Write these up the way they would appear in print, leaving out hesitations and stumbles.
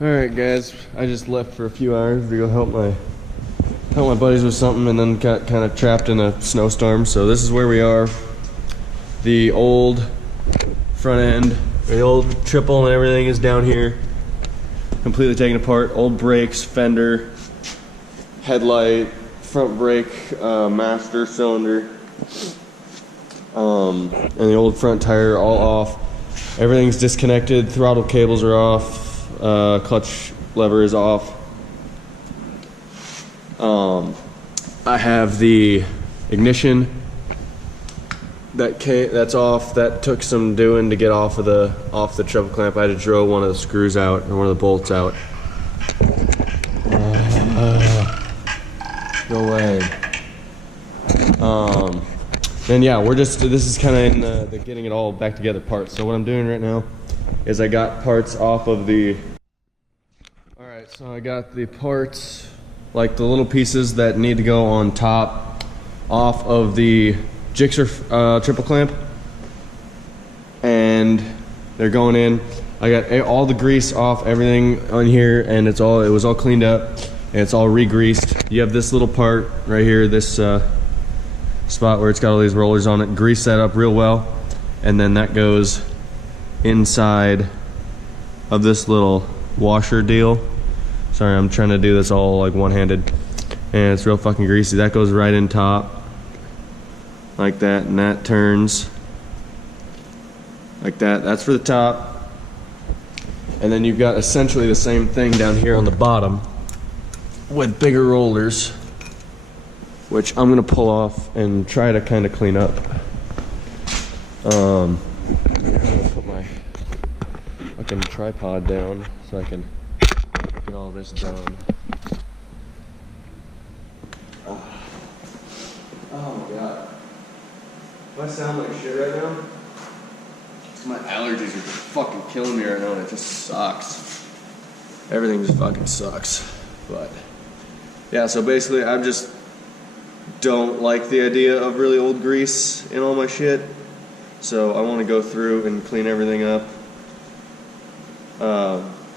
Alright guys, I just left for a few hours to go help my buddies with something and then got kind of trapped in a snowstorm. So this is where we are. The old front end, the old triple and everything is down here. Completely taken apart. Old brakes, fender, headlight, front brake, master cylinder, and the old front tire all off. Everything's disconnected, throttle cables are off. Clutch lever is off. I have the ignition that's off. That took some doing to get off the triple clamp. I had to drill one of the screws out and one of the bolts out. Go away. And yeah, this is kind of in the getting it all back together part. So what I'm doing right now is I got parts off of the. Alright, so I got the parts, like the little pieces that need to go on top, off of the GSXR triple clamp, and they're going in. I got all the grease off everything on here, and it was all cleaned up, and it's all re-greased. You have this little part right here, this spot where it's got all these rollers on it. Grease that up real well, and then that goes inside of this little washer deal. Sorry, I'm trying to do this all like one-handed, and it's real fucking greasy. That goes right in top like that, and that turns like that. That's for the top, and then you've got essentially the same thing down here on the bottom with bigger rollers, which I'm gonna pull off and try to kind of clean up. I'm gonna put my fucking tripod down so I can get all this done. Oh my god. Do I sound like shit right now? My allergies are just fucking killing me right now, and it just sucks. Everything just fucking sucks. But yeah, so basically I just don't like the idea of really old grease in all my shit. So I want to go through and clean everything up.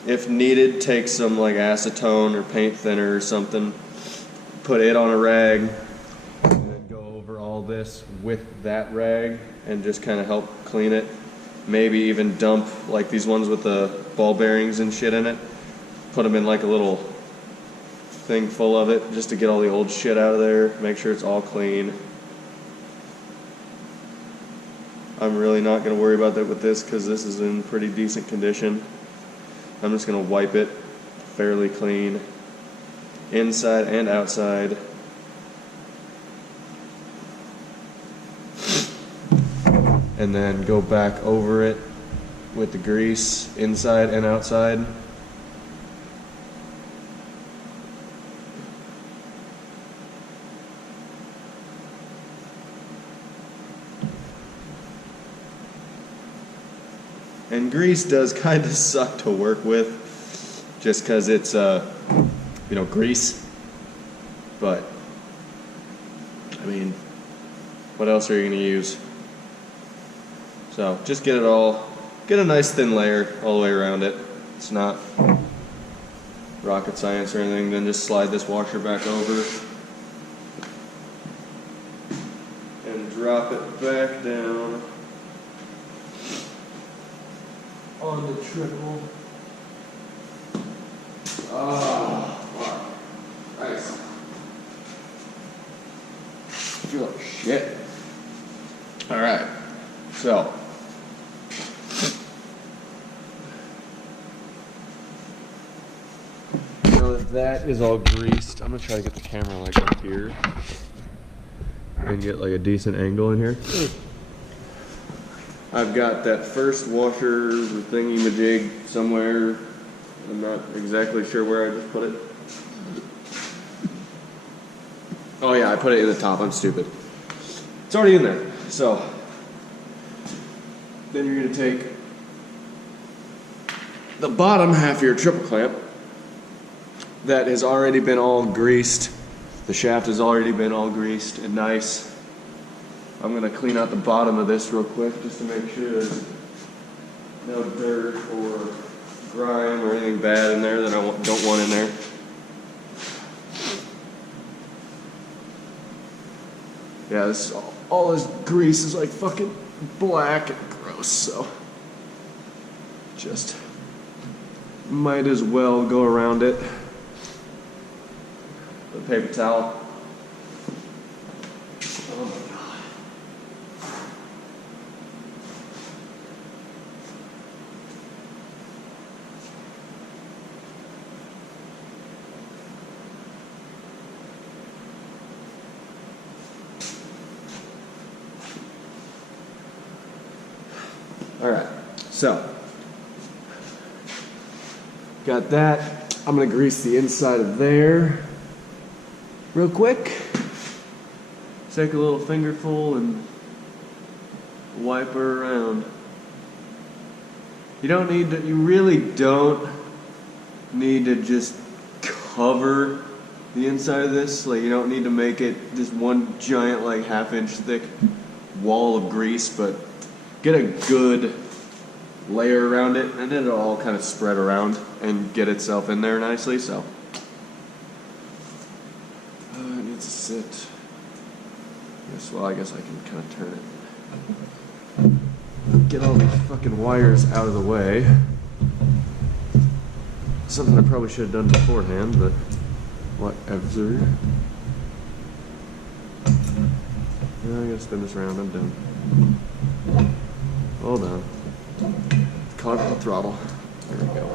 If needed, take some like acetone or paint thinner or something, put it on a rag, and then go over all this with that rag and just kind of help clean it. Maybe even dump like these ones with the ball bearings and shit in it. Put them in like a little thing full of it just to get all the old shit out of there. Make sure it's all clean. I'm really not going to worry about that with this because this is in pretty decent condition. I'm just going to wipe it fairly clean, inside and outside. And then go back over it with the grease, inside and outside. And grease does kind of suck to work with, just because it's, grease. But, I mean, what else are you going to use? So, just get a nice thin layer all the way around it. It's not rocket science or anything. Then just slide this washer back over and drop it back down on the triple. Oh, fuck. Nice. I feel like shit. Alright, so. Now that is all greased, I'm gonna try to get the camera like up here and get like a decent angle in here. I've got that first washer thingy-majig somewhere. I'm not exactly sure where I just put it. Oh yeah, I put it in the top. I'm stupid. It's already in there. So, then you're going to take the bottom half of your triple clamp that has already been all greased. The shaft has already been all greased and nice. I'm going to clean out the bottom of this real quick just to make sure there's no dirt or grime or anything bad bad in there that I don't want in there. Yeah, this all this grease is like fucking black and gross, so just might as well go around it with a paper towel. Oh my god. Alright, so got that. I'm gonna grease the inside of there real quick. Take a little fingerful and wipe her around. You really don't need to just cover the inside of this. Like, you don't need to make it this one giant, like, half-inch thick wall of grease, but get a good layer around it, and then it'll all kind of spread around and get itself in there nicely, so. It needs to sit. Well, I guess I can kind of turn it. Get all these fucking wires out of the way. Something I probably should have done beforehand, but whatever. I gotta spin this around, I'm done. Hold on. Caught up the throttle. There we go.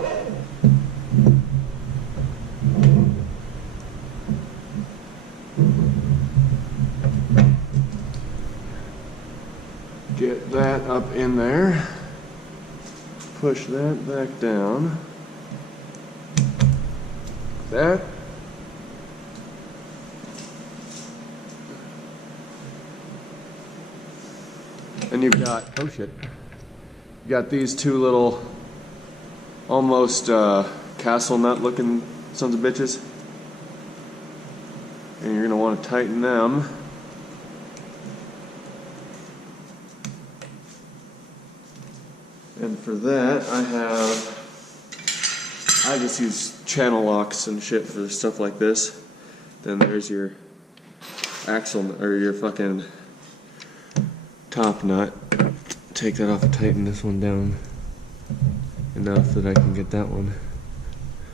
Get that up in there. Push that back down. That. And you've got, oh shit. You got these two little, almost castle nut looking sons of bitches. And you're gonna want to tighten them. And for that, I just use channel locks and shit for stuff like this. Then there's your axle, or your fucking top nut. Take that off and tighten this one down enough that I can get that one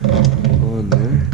on there.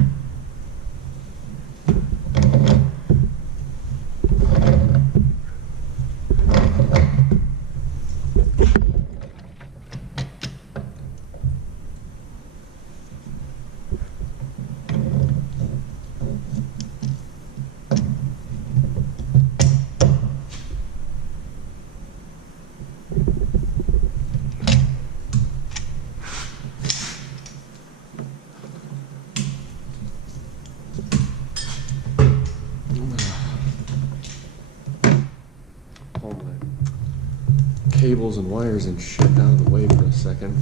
Cables and wires and shit out of the way for a second,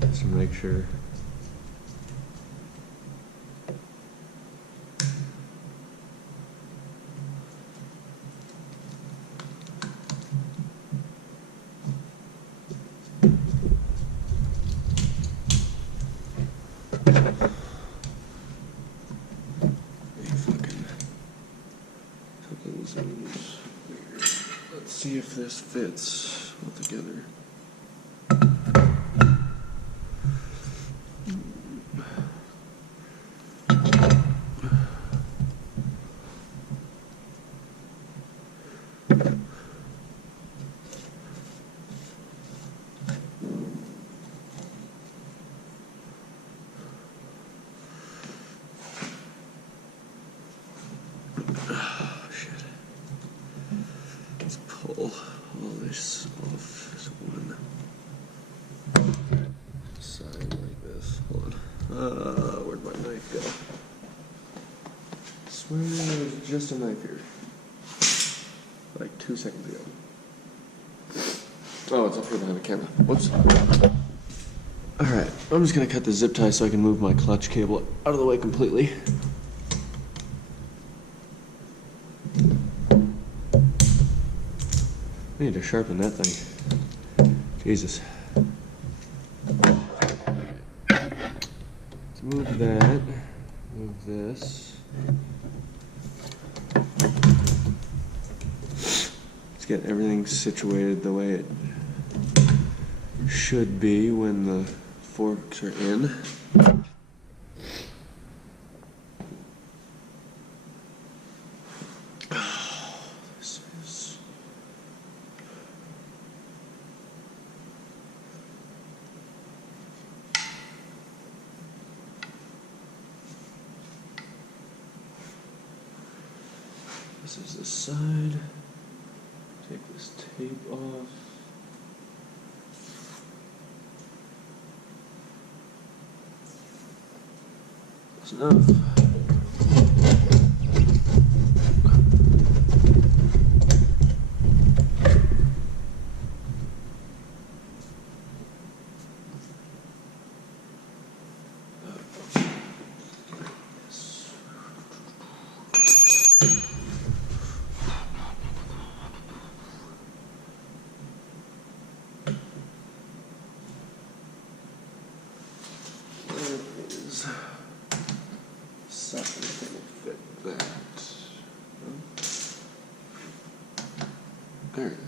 just to make sure. Let's see if this fits all together. Pull all this off as one side like this. Hold on. Where'd my knife go? I swear there was just a knife here. Like 2 seconds ago. Oh, it's up here behind the camera. Whoops. Alright, I'm just gonna cut the zip tie so I can move my clutch cable out of the way completely. I need to sharpen that thing. Jesus. Move that. Move this. Let's get everything situated the way it should be when the forks are in. This is the side. Take this tape off. That's enough. Something that will fit that. There it is.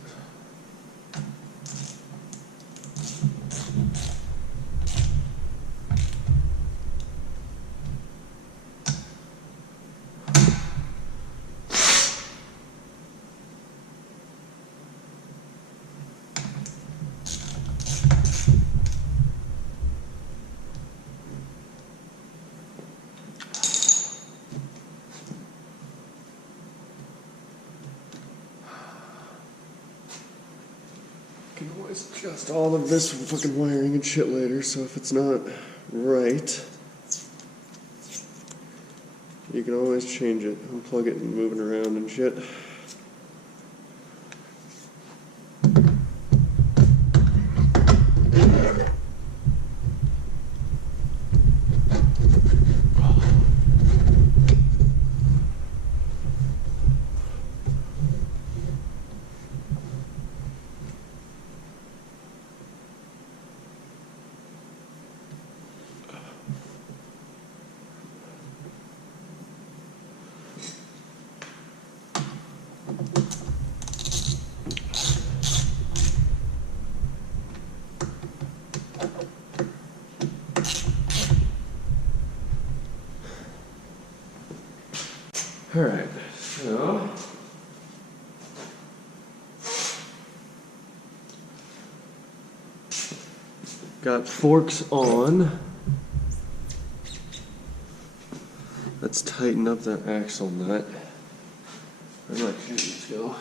Can always adjust all of this fucking wiring and shit later, so if it's not right, you can always change it, unplug it and move it around and shit. Alright, so got forks on. Let's tighten up that axle nut. Where'd my keys go?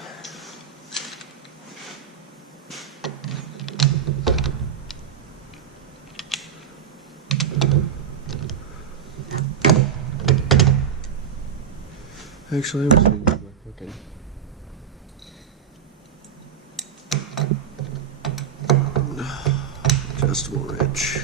Actually, I was thinking about cooking. Adjustable wrench.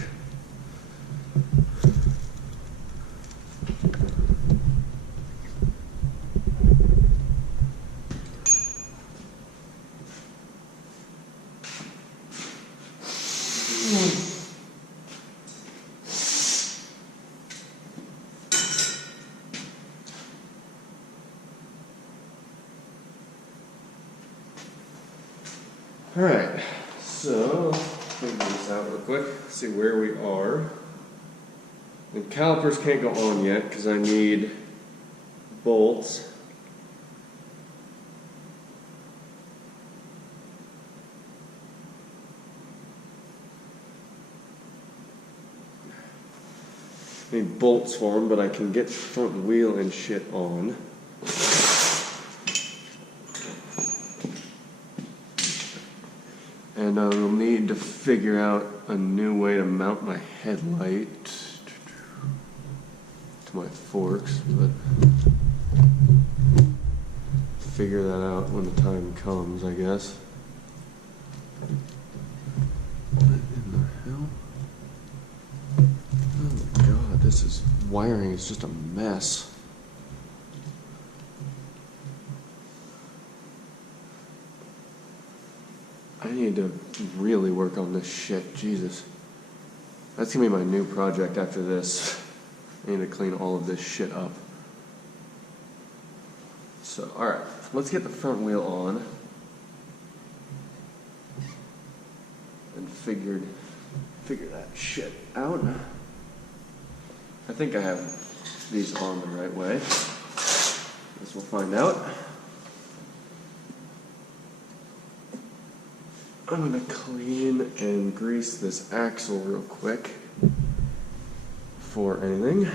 Alright, so figure this out real quick, see where we are. The calipers can't go on yet because I need bolts. I need bolts for them, but I can get the front wheel and shit on. And I will need to figure out a new way to mount my headlight to my forks, but figure that out when the time comes, I guess. What in the hell? Oh my god, this is wiring is just a mess. I need to really work on this shit, Jesus. That's gonna be my new project after this. I need to clean all of this shit up. So, alright, let's get the front wheel on. And figure that shit out. I think I have these on the right way. Guess we'll find out. I'm gonna clean and grease this axle real quick before anything.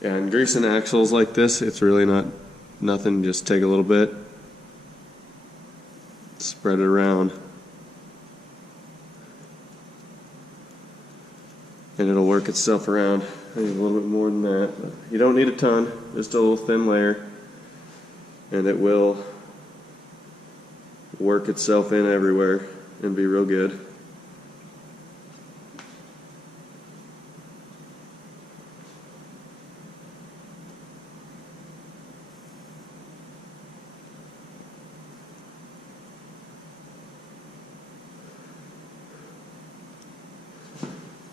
Yeah, and greasing axles like this, it's really nothing, just take a little bit, spread it around, and it'll work itself around. I need a little bit more than that, but you don't need a ton, just a little thin layer, and it will work itself in everywhere and be real good.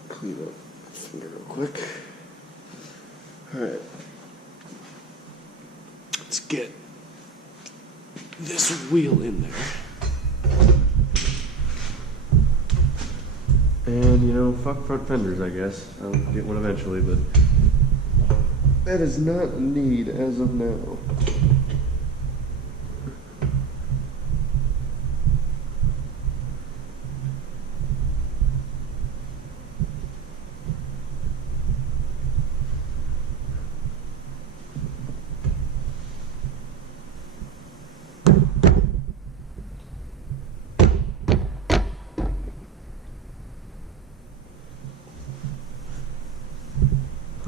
Clean up my finger real quick. Alright. Let's get this wheel in there. And, you know, fuck front fenders, I guess. I'll get one eventually, but that is not a need as of now.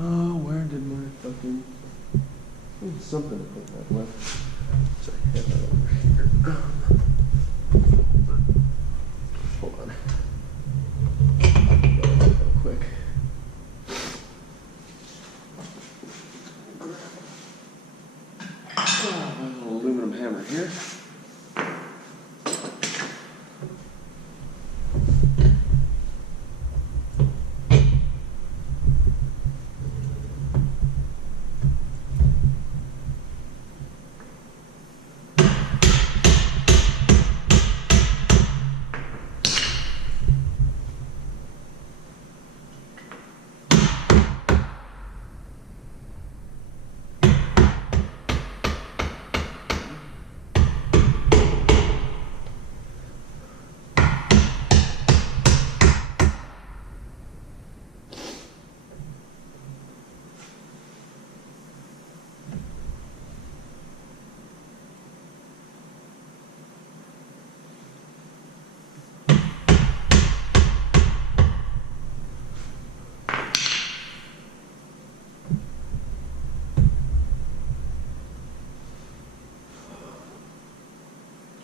Oh, where did my fucking... There's something I think I've left. So I have that over here. Hold on. Real quick. Oh, my little aluminum hammer here.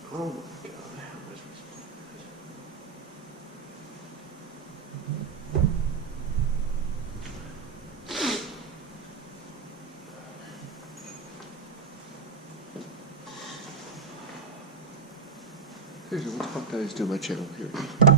Oh my god, how was I supposed to do this? Here's what the fuck did I just do on my channel? Here we go.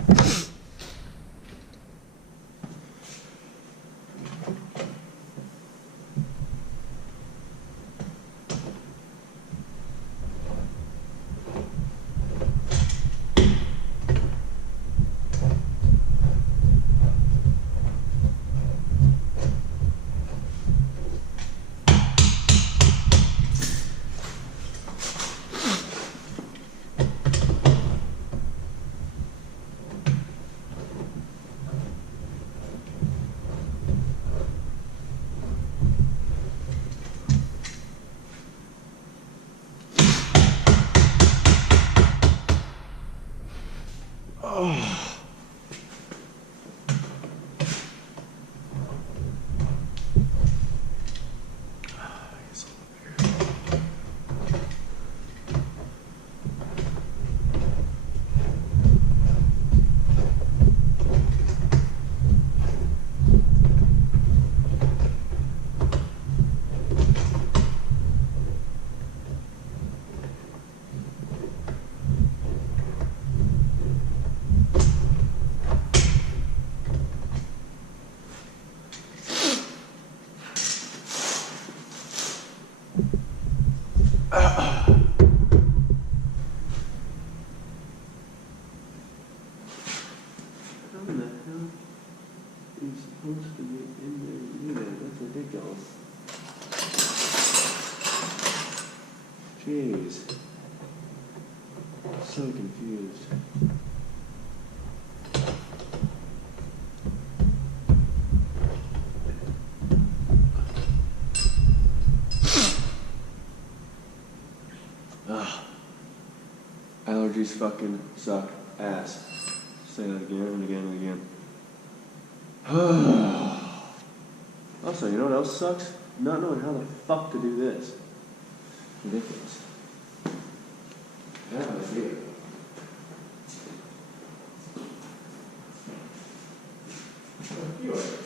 in the hell are you supposed to be in there to do that? That's ridiculous. Jeez. So confused. Allergies fucking suck ass. Say that again and again and again. Also, you know what else sucks? Not knowing how the fuck to do this. Ridiculous. I have an idea. A few ideas.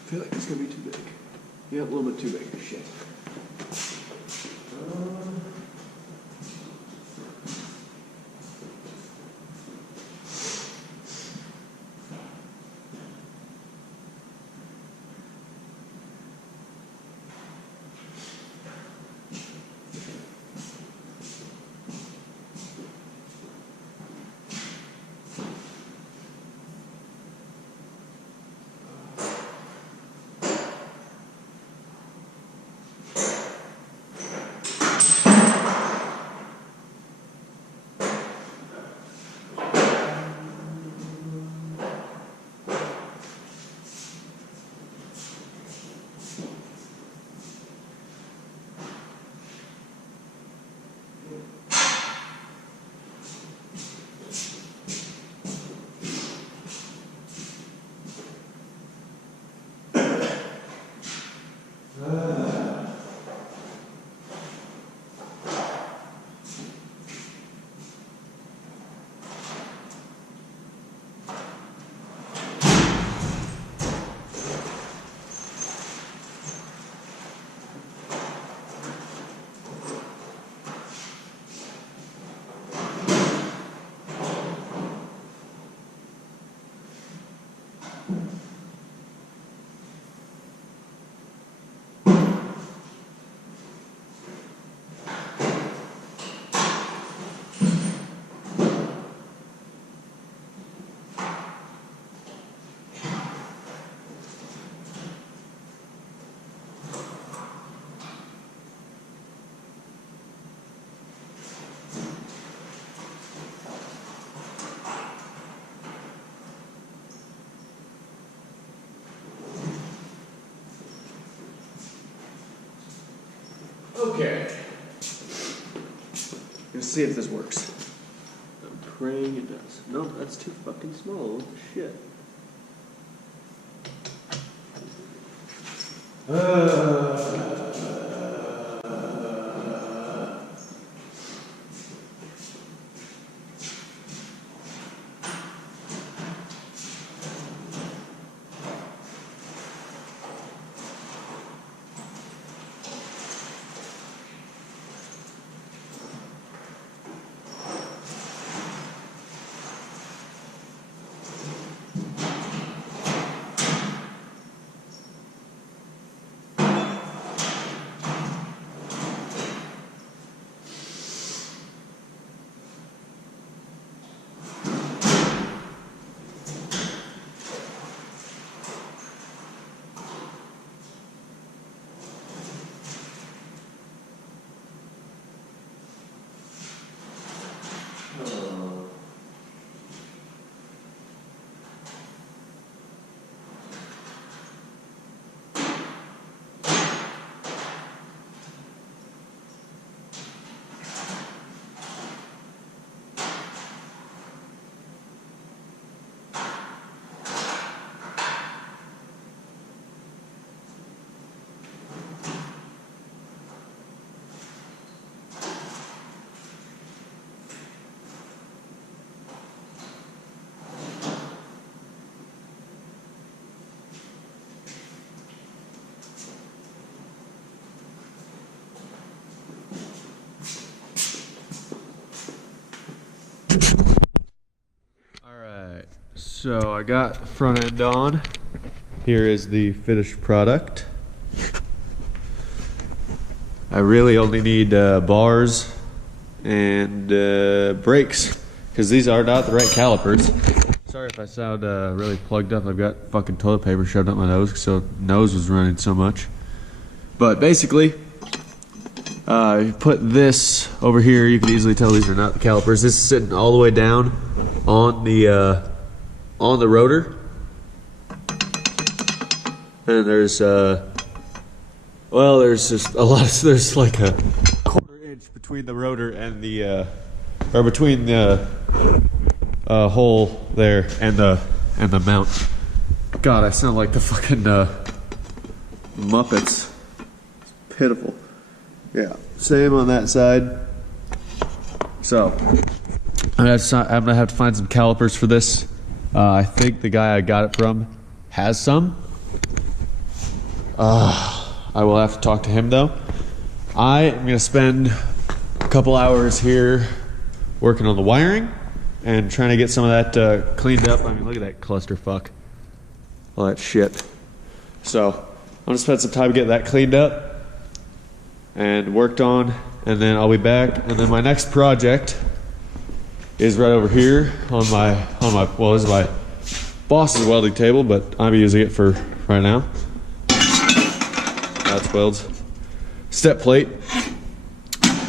I feel like it's gonna be too big. Yeah, a little bit too big. Shit. Okay. Let's see if this works. I'm praying it does. No, that's too fucking small. Shit. Alright, so I got front end on. Here is the finished product. I really only need bars and brakes, because these are not the right calipers. Sorry if I sound really plugged up. I've got fucking toilet paper shoved up my nose, so nose was running so much. But basically, you put this over here. You can easily tell these are not the calipers. This is sitting all the way down on the rotor, and there's well, there's just a lot of, there's like a quarter-inch between the rotor and the or between the hole there and the mount. God, I sound like the fucking Muppets. It's pitiful. Yeah, same on that side. So I'm gonna have to find some calipers for this. I think the guy I got it from has some. I will have to talk to him though. I am gonna spend a couple hours here working on the wiring and trying to get some of that cleaned up. I mean, look at that clusterfuck, all that shit. So I'm gonna spend some time getting that cleaned up and worked on, and then I'll be back. And then my next project is right over here on my well, this is my boss's welding table, but I'm using it for right now. That's welds. Step plate.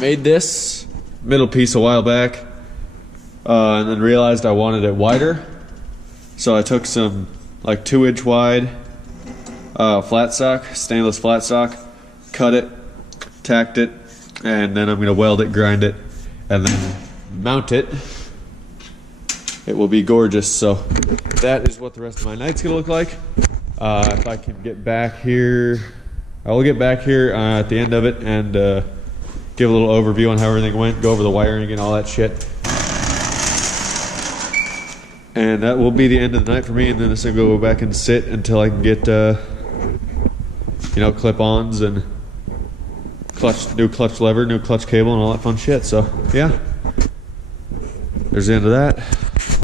Made this middle piece a while back, and then realized I wanted it wider. So I took some like 2-inch wide flat stock, stainless flat stock, cut it, tacked it, and then I'm going to weld it, grind it, and then mount it. It will be gorgeous. So that is what the rest of my night's going to look like. If I can get back here, I will get back here at the end of it and give a little overview on how everything went, go over the wiring and all that shit. And that will be the end of the night for me, and then this will go back and sit until I can get you know, clip-ons and new clutch lever, new clutch cable, and all that fun shit. So yeah, there's the end of that.